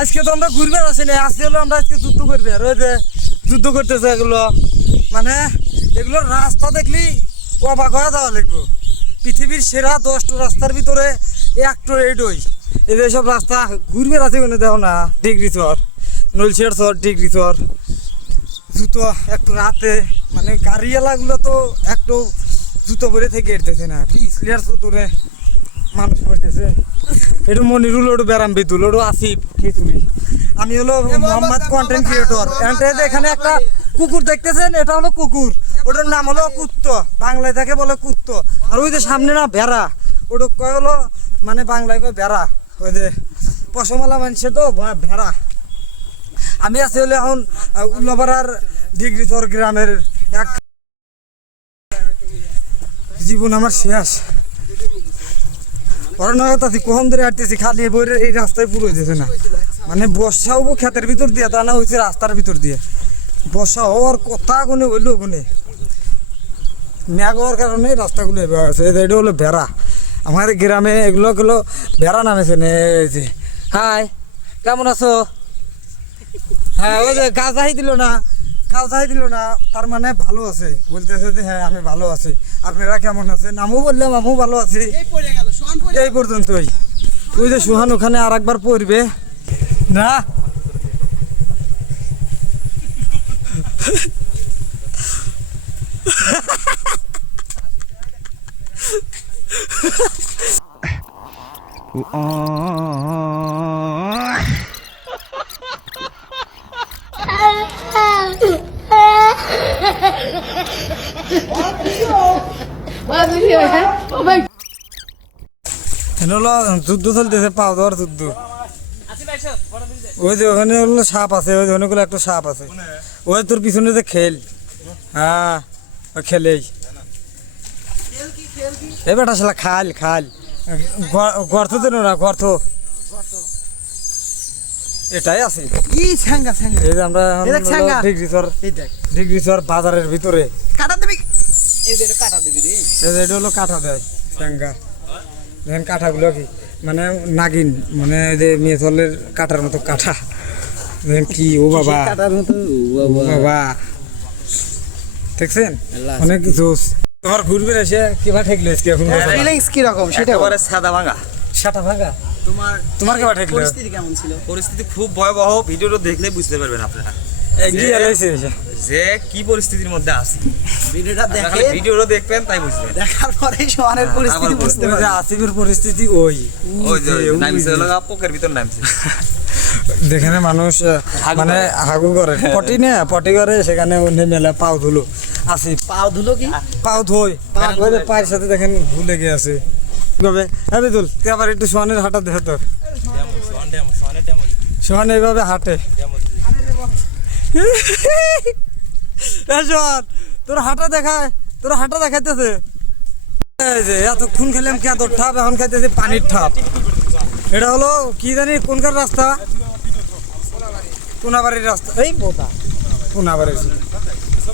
আজকে তো আমরা ঘুরবে আসি না, আজকে হলো আমরা আজকে যুদ্ধ করবে। আর ওই যে যুদ্ধ করতেছে এগুলো, মানে এগুলোর রাস্তা দেখলি অবাক হয়ে যাওয়া লাগবো। পৃথিবীর সেরা 10টা রাস্তার ভিতরে একটা এইটই। এই যে সব রাস্তা ঘুরবে আছে কোনো দেখো না, ডিগ্রি চর, নলছিয়ার চর, ডিগ্রি চর। জুতো একটু রাতে মানে গাড়িওয়ালাগুলো তো একটু জুতো পরে থেকে এরতেছে না, পিছলিয়ার চতুরে মানুষ পড়তেছে। একটু মনিরুল, ওটু ব্যারাম বিতুল, ওটু আসিফ খিচুড়ি। আমি হলো মোহাম্মদ কন্টেন্ট ক্রিয়েটর। এখানে একটা কুকুর দেখতেছেন, এটা হলো কুকুর, ওটার নাম হলো কুত্তো, বাংলায় তাকে বলে কুত্তো। আর ওই যে সামনে না ভেড়া, ওটা কয় হলো মানে বাংলায় কয় ভেড়া। ওই যে পশমালা মানছে তো ভেড়া। আমি আছি হলে এখন উল্লাপাড়ার ডিগ্রি চর গ্রামের এক জীবন আমার শেষ। অরণ্যতাছি কখন ধরে হাঁটতেছি, খালি বইয়ের এই রাস্তায় পুরো হইতেছে না। মানে বর্ষা হবো ক্ষেতের ভিতর দিয়ে, তা না হয়েছে রাস্তার ভিতর দিয়ে। বর্ষা হওয়ার কথা গুনে হইলো গুনে, মেঘ হওয়ার কারণে রাস্তাগুলো এবার আছে। এটা হলো ভেড়া, আমার গ্রামে এগুলো ভেড়া নামেছে। যে হাই, কেমন আছো? হ্যাঁ, ওই যে গাছ হাই দিল না, তার মানে ভালো আছে বলতেছে যে হ্যাঁ আমি ভালো আছি, আপনারা কেমন আছেন? আমিও বললাম আমিও ভালো আছি। এই পর্যন্তই। ওই যে সুহান ওখানে আর একবার পড়বে না। যুদ্ধ চলতেছে, পাও দেওয়ার যুদ্ধ। ওই যে ওখানে হলো সাপ আছে, ওই যে অনেকগুলো একটা সাপ আছে। ওই তোর পিছনে যে খেল, হ্যাঁ ওই খেলেই এ বেটা শালা খাল গর্ত তো না, গর্ত এটাই আছে। এই যে আমরা ডিগ্রি চর বাজারের ভিতরে কাটা দিবি, এটা হলো কাটা দেয় স্যাঙ্গা। দেখেন কাঠাগুলো কি মানে নাগিন, মানে যে মেয়ে চলের কাটার মতো কাঠা। দেখেন কি ও বাবা, বাবা দেখছেন অনেক জোস। তোমার ঘুরবে এসে কিবা ঠেকলো ফিলিংস কি রকম সেটা বলে। সাদা ভাঙা তোমার কেবা ঠেকলো? পরিস্থিতি কেমন ছিল? পরিস্থিতি খুব ভয়াবহ, ভিডিওটা দেখলে বুঝতে পারবেন আপনারা যে কি পরিস্থিতির মধ্যে আছে। ভিডিওটা দেখবেন তাই বুঝবেন, দেখার পরে সোহানের পরিস্থিতি বুঝতে পারবেন। আসিফের পরিস্থিতি ওই নামছে পোকের ভিতর নামছে। যেখানে মানুষ মানে হাগু করে, পটি করে, সেখানে মেলা পাও ধুলো। আসিফ পাও ধুলো কি পাও ধোয়, পায়ের সাথে দেখেন ভুলে গিয়ে আছে। বিদুল আবার একটু সোহানের হাঁটা দেখে তো, সোহান এইভাবে হাঁটে। তোর হাঁটা দেখাইতেছে। এতক্ষণ খেলাম কি তোর ঠাপ, এখন খাইতেছে পানির ঠাপ। এটা হলো কি জানি কোনকার রাস্তা, কোনাবাড়ির রাস্তা। এই বোতা কোনাবাড়ির,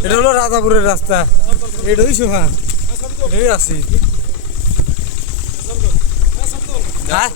এটা হলো রাজাপুরের রাস্তা। এটাই সোহান, এটাই আসি। হ্যাঁ